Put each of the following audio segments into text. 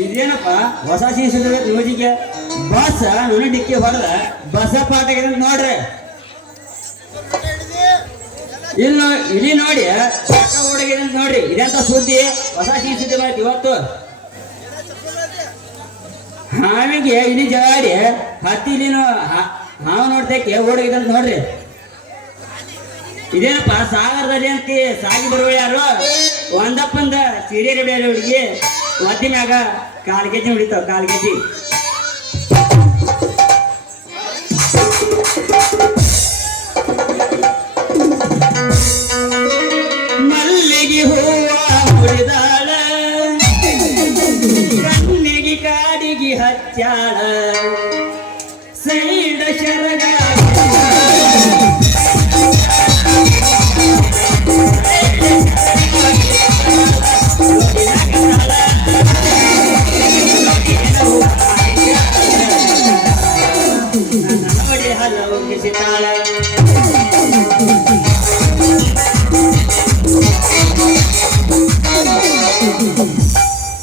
ಇದೇನಪ್ಪ ಹೊಸ season music bus ನುನ ಡಿಕ್ಕಿ ಹೊಡೆದ ಬಸ ಪಾಠ ನೋಡ್ರಿ ಇಲ್ಲಿ ನೋಡಿ ಪಕ್ಕ ಓಡಗಿದೆ ನೋಡ್ರಿ ಇದೆಂತ ಸುದ್ದಿ ಹೊಸ ಸುದ್ದಿ ಮಾಹಿತಿ ಇವತ್ತು ಹಾವಿಗೆ ಇಲ್ಲಿ ಜಗಾಡಿ ಹತ್ತಿ ಇಲ್ಲಿನೂ ಹಾವು ನೋಡ್ತಕ್ಕೆ ಓಡಗಿದೆ ಅಂತ ನೋಡ್ರಿ ಇದೇನಪ್ಪ ಸಾಗರದಲ್ಲಿ ಅಂತ ಸಾಗಿ ಬರುವ ಯಾರು ಒಂದಪ್ಪಂದ ಸೀರಿಯಲ್ ಬೇರೆ ಹುಡುಗಿ ಒದ್ದಿ ಮ್ಯಾಗ ಕಾಲ್ಗೆಜ್ಜಿ ಹೊಡಿತಾವ ಕಾಲ್ಗೆಜ್ಜಿ ಮಲ್ಲಿಗೆ ಹೂವ ಮುಡಿದಾಳ ಕಣ್ಣಿಗೆ ಕಾಡಿಗೆ ಹಚ್ಚಾಳ ಸೈಡ ಶರಗ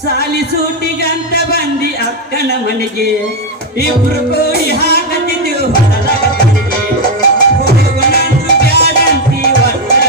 ಸಾಲಿ ಸೂಟಿಗಂತ ಬಂದಿ ಅಕ್ಕನ ಮನೆಗೆ ಇಬ್ರು ಕೋಡಿ ಹಾಕತಿದ್ದೆವು ಹೊಲದಾಗ ಕಡೆಗೆ ಹುಡುಗನಂದು ಬ್ಯಾಡಂತಿ ಒಳ್ಳೆ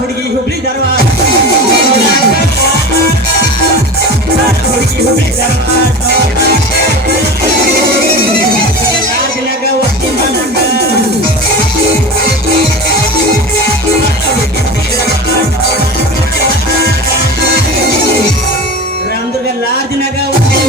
ಹುಡುಗಿ ಹುಬ್ಳಿ ಧಾರವಾಡ ಹುಡುಗಿ ಹುಬ್ಳಿ ಧಾರವಾಡ ಒತ್ತಿ ಮನಗ ರಾಮದುರ್ಗ ಲಾರ್ಜಿನಾಗ ಒತ್ತಿ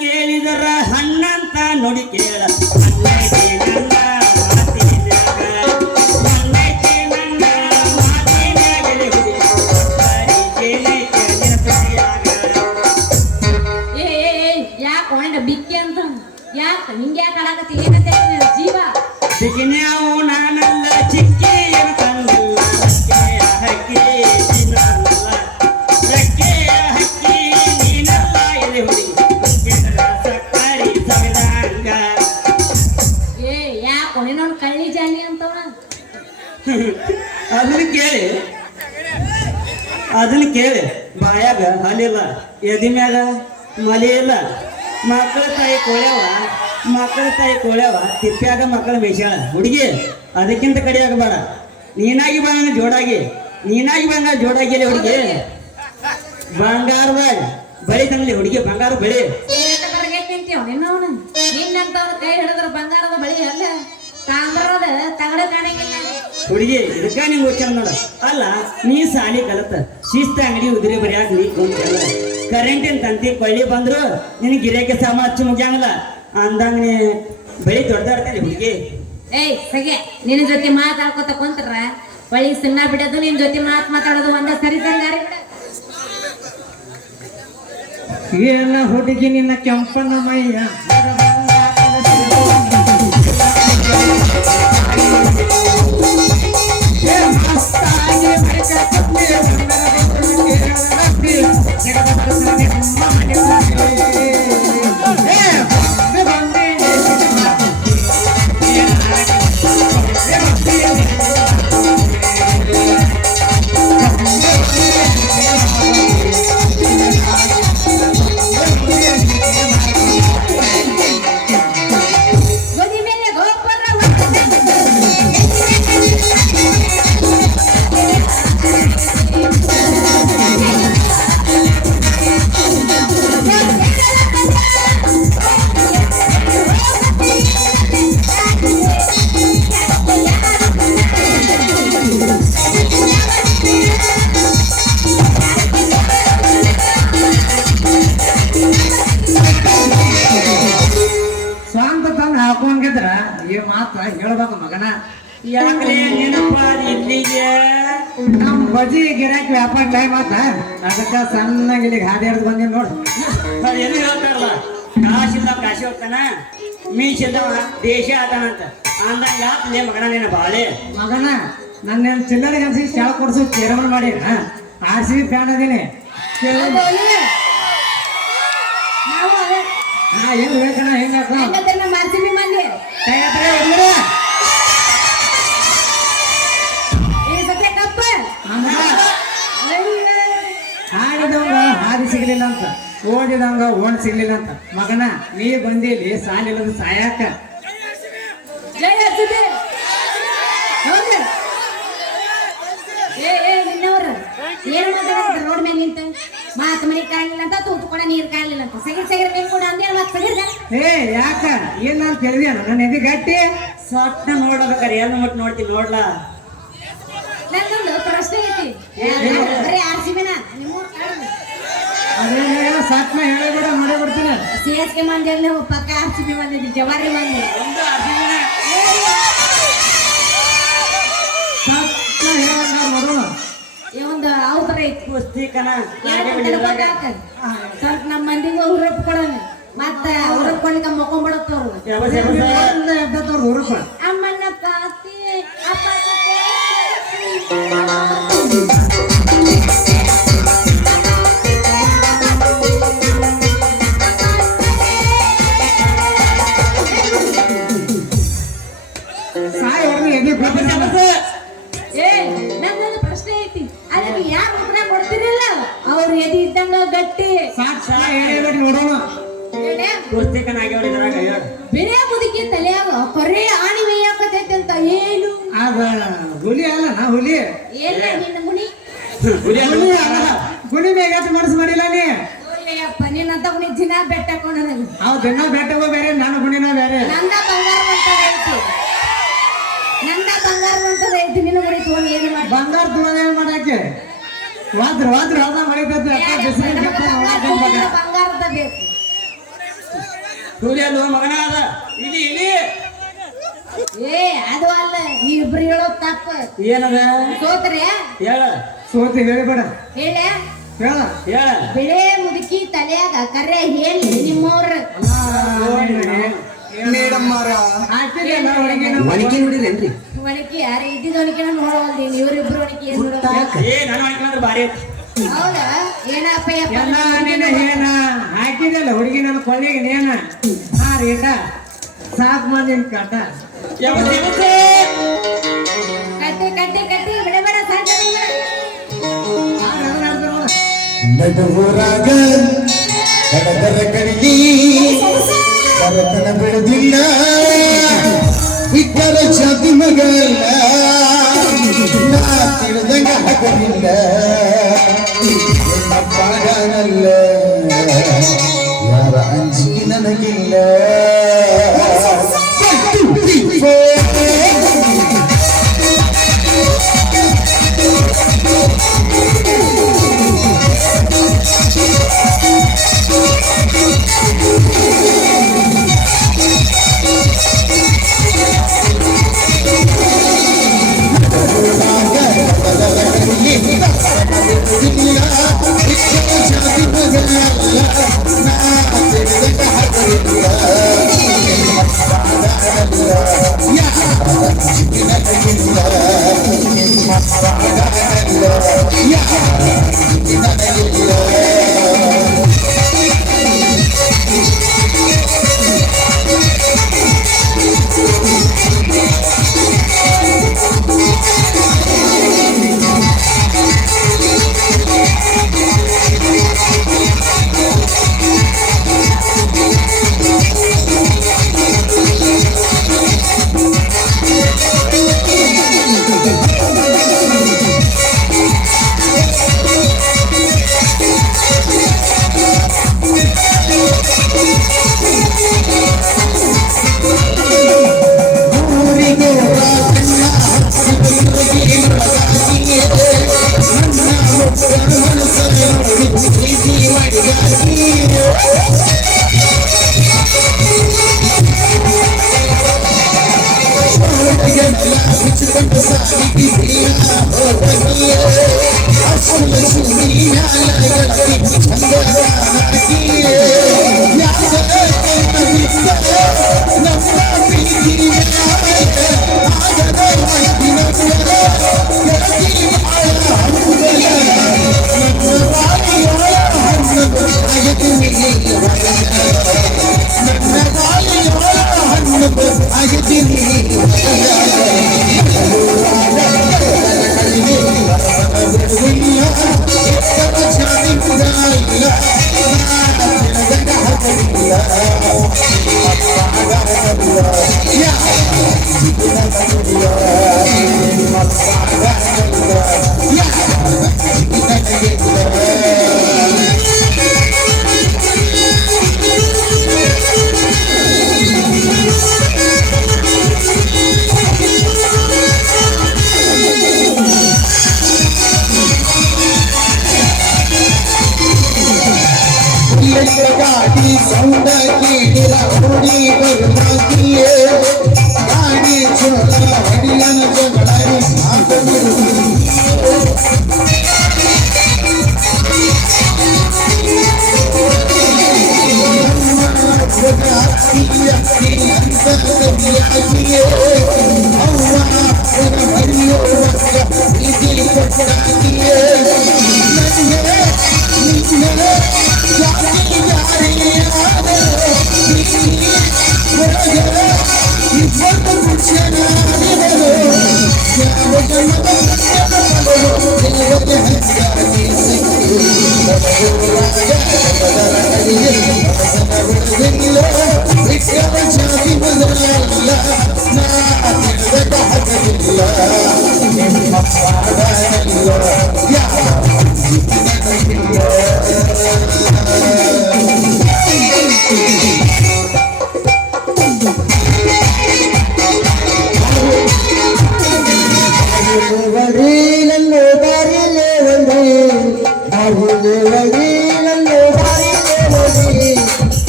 ಕೇಳಿದರ ಹಣ್ಣಂತ ನೋಡಿ ಕೇಳ ಹಣ್ಣೈತಿ ನನ್ನ ಮಾತಿನ್ಯಾಗ, ಹಣ್ಣೈತಿ ನನ್ನ ಮಾತಿನ್ಯಾಗ ಹುಡಿ, ಏನೈತಿ ನಿನ್ನ ತುಟಿಯಾಗ. ಯಾಕೆ ಹೊಂಡ ಬಿಕ್ಕಿ ಅಂತ ಯಾಕೆ ಹಿಂಗೆ ಯಾಕೆ ಆಡಕತ್ತಿ ಏನಂತ ಜೀವ ಬಿಗಿನ್ಯಾವು ನಾನಲ್ಲ ಚಿಕ್ಕಿ ಏನು ತಂದಿಲ್ಲ ರೆಕ್ಕೆಯ ಹಕ್ಕಿ ನೀನಲ್ಲ, ರೆಕ್ಕೆಯ ಹಕ್ಕಿ ನೀನಲ್ಲ ಎಲೆ ಹುಡಿ ಸಕ್ಕರಿ ಸವಿದಂಗ. ಯಾಕೆ ಇನ್ನೊಂದು ಕಳ್ಳಿ ಜಾನಿ ಅಂತವ ಅದನ್ನ ಕೇಳಿ ಬಾಯಾಗ ಹಲಿಲ್ಲ ಎದಿ ಮ್ಯಾಗ ಮಲಿ ಇಲ್ಲ, ಮಕ್ಕಳ ತಾಯಿ ಕೋಳ್ಯವ ತಿಪ್ಪ್ಯಾಗ ಮಕ್ಕಳ ಮೇಷಾಳ ಹುಡುಗಿ ಅದಕ್ಕಿಂತ ಕಡಿಯಾಗಬೇಡ. ನೀನಾಗಿ ಬಂದ ಜೋಡಾಗಿ ಜೋಡಾಗಿ ಹುಡುಗಿ ಬಂಗಾರದಾಗ ಬಳಿ ತಂದ್ಲಿ ಹುಡುಗಿ ಬಂಗಾರ ಬಳಿ ನಿಂತೀವ ನಿನ್ನವನು ನಿನ್ನಂತವ್ರ ಕೈ ಹಿಡಿದ್ರ ಬಂಗಾರದ ಬಳಿ ಅಲ್ಲ ತಾಮ್ರದ ತಗಡ ಕಾಣಂಗಿಲ್ಲ ಹುಡುಗಿ ಇದಕ್ಕ ನಿಂಗೆ ಹೋಗ್ಯಾನ ನೋಡ. ಅಲ್ಲ ನೀ ಸಾಲಿ ಕಲತ ಶಿಸ್ತ ಅಂಗಡಿ ಉದುರಿ ಬರಿಯಾಕ ನೀ ಕುಂತಲ್ಲ, ಕರೆಂಟಿನ ತಂತಿ ಕೊಳ್ಳಿ ಬಂದ್ರು ನಿನ್ ಗಿರಾಕಿ ಸಾಮಾನು ಹಚ್ಚಿ ಮುಗ್ಯಾಂಗಲ್ಲ ಅಂದಂಗ ನೀ ಬಳಿ ದೊಡ್ಡದಾಡ್ತೇನೆ ಹುಡುಗಿ. ಸಗೆ ನಿನ್ನ ಜೊತೆ ಮಾತಾಡ್ಕೊತ ಕುಂತ್ರ ಬಳಿ ಸುಣ್ಣ ಬಿಡೋದು ನಿನ್ ಜೊತೆ ಮಾತಾಡೋದು ಒಂದ ಸರಿ ಸರಿಗಾರಿ ಏನ ಹುಡುಗಿ ನಿನ್ನ ಕೆಂಪನ ಮೈಯ ಹಾಕೊಂಗಿದ್ರ ಈ ಮಾತ ಹೇಳ್ಬೇಕು ಮಗನ. ಯಾಕಲೇ ನೆನಪ ಇಲ್ಲಿಗೆ ನಮ್ ಬಜಿ ಗಿರಾಕಿ ವ್ಯಾಪಾರ ಟೈಮ್ ಆತ ಅದಕ್ಕ ಸಣ್ಣಗೆ ಇಲ್ಲಿಗೆ ಹಾದಿ ಹಿಡ್ದು ಬಂದಿನಿ ನೋಡು. ಏನು ಹೇಳ್ತಾರಲ್ಲ ಕಾಶಿಲ್ಲ ಕಾಶಿ ಹೋಗ್ತಾನ ಮೀಸಿಲ್ದವ ದೇಶ ಆತಾನಂತ ಅಂದಂಗ ಆತ್ಲೇ ಮಗನ ನೀನ ಬಾಳೆ ಮಗನ ನನ್ನ ಚಿಲ್ಲರಿಗೆ ಅನ್ಸಿ ಶಾಳ ಕೊಡ್ಸು ಚೇರ್ಮನ್ ಮಾಡಿ RCB ಫ್ಯಾನ್ ಅದೀನಿ. ಏನು ಬೇಕಣ್ಣ ಹೆಂಗಾಕ ಮಾರ್ಸಿಬಿ ಮಂದಿ ಹಾಡಿದವಂಗ ಹಾದಿ ಸಿಗ್ಲಿಲ್ಲ ಅಂತ, ಓದಿದವಂಗ ಓಣ್ ಸಿಗ್ಲಿಲ್ಲ ಅಂತ. ಮಗನ ನೀ ಬಂದಿಲ್ಲಿ ಸಾಲಿಲ್ಲದ ಸಾಯಾಕ. ಏನು ಮಾತಾಡ ರೋಡ್ ಮೇಲೆ ನಿಂತ ಮಾತು ಮನಿ ಕಾಣಲಿಲ್ಲ ಅಂತ ತೂತು ಕೂಡ ನೀರು ಕಾಣಲಿಲ್ಲ ಅಂತ ಸಗಿರ್ ಮೇಲೆ ಕೂಡ ಅಂದೇಳ ಮತ್ತೆ ಸಗಿರ್ದ ಯಾಕ ಏನ್ ನಾನು ತಿಳಿದ್ಯಾನ ನನ್ನ ಎದಿ ಗಟ್ಟಿ ಸಟ್ನ ನೋಡ್ಬೇಕಾರೆ ಎಲ್ಲ ಮಟ್ ನೋಡ್ತೀನಿ ನೋಡ್ಲಾ. ನಂದೊಂದು ಪ್ರಶ್ನೆ ಐತಿ ಬರೀ RCBನ ನಿಮ್ಮೂರ್ ಅದೇನ ಸಟ್ನ ಹೇಳಿಬಿಡ ನೋಡಿ ಬಿಡ್ತೀನಿ. CSK ಮಂದಿ ಅಲ್ಲಿ ಪಕ್ಕ RCB ಬಂದಿದ್ದಿ ಜವಾರಿ ಮಂದಿ ಒಂದು ಅರ್ಜಿನ ಸಟ್ನ ಹೇಳಂಗ ನೋಡೋಣ. ಒಂದು ಅವ್ರ ಐತಿ ಪುಸ್ತಿಕನ ಸ್ವಲ್ಪ ನಮ್ಮ ಮಂದಿಗೂ ಹುರಪ್ ಕೊಡೋಣ ಮತ್ತ ಹುರಪ್ ಕೊಂಡ್ಕ ಮಕ್ಕೊಂಡ್ಬಿಡತ್ತವ್ರು ಹುರುಪ ಅಮ್ಮನ ಪಾತಿ ಸಾಯಿ ಹೊಡೆದು ಎದೆ ನಂದೊಂದು ಪ್ರಶ್ನೆ ಐತಿ ಅದಕ್ಕೆ ಯಾರು ಮುಖ ಕೊಡ್ತಿರಲ್ಲ ಅವ್ರು ಎದಿ ಇದ್ದಂಗ ಗಟ್ಟಿ ನೋಡೋಣ. ಬಿರೇ ಮುದುಕಿ ತಲೆಯಾಗ ಕೊರೆ ಆಣಿ ಮೇಯಾಕತೈತಿ ಅಂತ ಏನು ಅದ ಹುಲಿ ಅಲ್ಲ ನಾ ಹುಲಿ ಎಲ್ಲ ನಿನ್ನ ಮುನಿ ಗುಣಿ ಮೇಗಾತ ಮನಸ್ಸು ಮಾಡಿಲ್ಲ ನೀ ಅಯ್ಯಪ್ಪ ನಿನ್ನಂತ ಗುಣಿ ದಿನ ಬೆಟ್ಟಕೊಂಡ ಅವ್ ದಿನ ಬೆಟ್ಟವ ಬೇರೆ ನನ್ನ ಗುಣಿನ ಬೇರೆ. ನಂದ ಬಂಗಾರ ಅಂತದ ಐತಿ ನಂದ ಬಂಗಾರ ಅಂತದ ಐತಿ ನಿನ್ನ ಗುಣಿ ತಗೊಂಡು ಏನು ಮಾಡಿ ಬಂಗಾರ ತಗೊಂಡ್ ಏನ್ ಮಾಡಾಕೆ ವಾದ್ರ ವಾದ್ರ ಅದ ಮಾಡಿದ್ದ ಬಂಗಾರದ ಬೇಕು ಸೂರ್ಯ ಅಲ್ವ ಮಗನ ಅದ ಇಲ್ಲಿ ಇಲ್ಲಿ ಏ ಅದು ಅಲ್ಲ ನೀವಿಬ್ರು ಹೇಳೋದ್ ತಪ್ಪ. ಏನದ ಸೋತ್ರೆ ಹೇಳ ಸೋತಿ ಹೇಳಿಬೇಡ, ಹೇಳ ಹೇಳ. ಹೇಳ ಬಿಳೆ ಮುದುಕಿ ತಲೆಯಾಗ ಕರ್ರೆ ಹೇಳಿ ನಿಮ್ಮವ್ರ ಹಾಕಿದ್ಯಲ್ಲ ಹುಡುಗಿ ನಮ್ಮ ಮಣಿಕೆ ನೋಡಿರೇನ್ರಿ? ಒಣಕಿ ಯಾರು ಇದ್ದಿದ್ ಒಣಕಿನ ನೋಡೋಲ್ದಿ ಇವರಿಬ್ರು ಒಣಕಿ ಏನ್ ನೋಡೋದು? ಏ ನನ್ನ ಮಾಡ್ಕೊಂಡ್ರೆ ಭಾರಿ ಐತಿ. ಹೌದಾ ಏನಪ್ಪ ಎಲ್ಲ ನೀನ ಏನ ಹಾಕಿದಲ್ಲ ಹುಡುಗಿ ನನ್ನ ಕೊಳ್ಳಿಗೆ ನೇನ ಹಾ ರೇಟ ಸಾಕ್ ಮಂದಿನ ಕಟ ಯಾವತ್ತು ಯಾವತ್ತು? ಕಟ್ಟಿ ಕಟ್ಟಿ ಕಟ್ಟಿ ಬಿಡಬೇಡ ಸಾಕು ನಡುವರಾಗ ಕಡದರ ಕಡಿಗಿ ಕರತನ ಬಿಡುದಿಲ್ಲ ಇಟ್ಟರ ಜಾತಿ ಮಗಲ್ಲ ನಾ ತಿಳಿದಂಗ ಹಾಕಲಿಲ್ಲ ಪಾಡನಲ್ಲ ಯಾರ ಅಂಜಿ ನನಗಿಲ್ಲ ಗಾಡಿ ಸೌಂಡ ಕೇಳಿರ ಹುಡಿ ಬರ್ಮಾಕಿಯೇ ಗಾಡಿ ಚೋಳ ಹಡಿಯನ ಜಗಳಾಡಿ ಮಾತಬಿಡು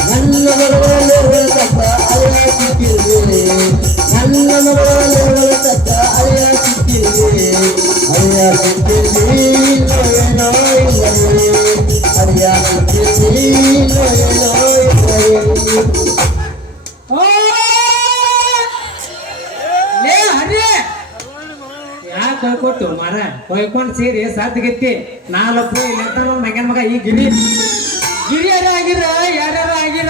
ನನ್ನ ಹೊಯ್ಕೊಂಡ್ ಸೇರಿ ಸಾತ್ಗಿತ್ತಿ ನಾಲ್ಕು ಇಲ್ಲಿ ಮಂಗನ ಮಗ ಈ ಗಿರಿಯರ ಆಗಿರ ಯಾರ್ಯಾರ ಆಗಿರ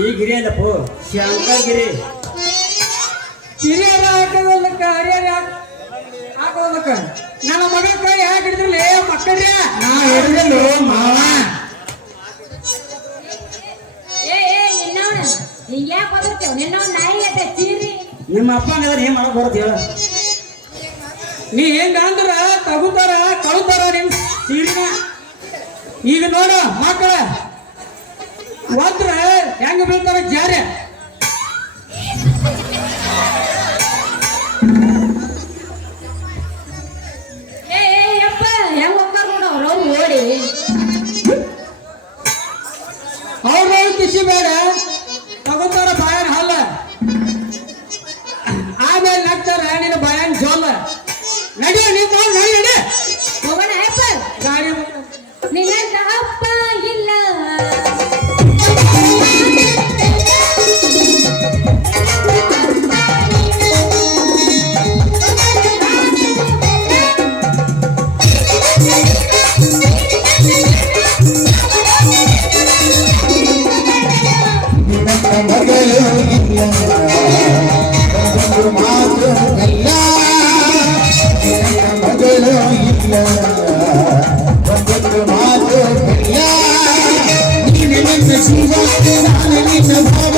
ಈ ಗಿರಿ ಅಲ್ಲಪ್ಪು ಶಂಕರ್ ಗಿರಿ. ಹಿರಿಯರ ಹಾಕೋದಲ್ಲಕ್ಕ ಹರಿಯರ ಹಾಕೋದಕ್ಕ ನನ್ನ ಮಗ ಕೈ ಯಾಕೆ ಹಿಡಿದ್ರಲ್ಲ ಮಕ್ಕಳ್ರಿ ನಾ ಹಿಡಿದಲ್ಲ ಮಾವ. ನಿನ್ನವನ ಹಿಂಗ್ ಯಾಕೆ ಬದರ್ತೇವ್ ನಿನ್ನವ್ ನಾಯಿ ಅದ ಚೀರಿ ನಿಮ್ಮ ಅಪ್ಪ ಅಂದ್ರೆ ಏನ್ ಮಾಡಕ್ ಬರುತ್ತೆ ಹೇಳ. ನೀ ಹೆಂಗ ಅಂದ್ರ ತಗುತಾರ ಕಳುತಾರ ನಿಮ್ ಸೀರಿನ. ಈಗ ನೋಡು ಮಕ್ಕಳ ಒದ್ರ ಹೆಂಗ ಬೀಳ್ತಾರ ಜಾರೆ. ಯಪ್ಪ ಹೆಂಗ್ ಹೋಗ್ತಾರ ನೋಡು ಅವ್ರು ಓಡಿ ಅವ್ರ ಕಿಸಿ ಬೇಡ ತಗೋತಾರ ಬಾಯನ್ ಹಲ್ಲ ಆಮೇಲೆ ನಗ್ತಾರ ನಿನ್ನ ಬಾಯನ್ ಜೋಲ. ನಡಿ ನೀವು ನಡಿ ನಡಿ ಹೋಗೋಣ ಯಪ್ಪ ಗಾಡಿ ನಿನ್ನ ಅಪ್ಪ ಇಲ್ಲ ನನ್ನ ಮಗಳು ಇಲ್ಲ ಒಂದು ಮಾತು ಅಲ್ಲ. ನನ್ನ ಮಗಳು ಇಲ್ಲ ಒಂದೊಂದು ಮಾತು ಅಲ್ಲ. ನೀನು ನನ್ನ ಶಿವ ನಾನು ನಿನ್ನ ಭಾವ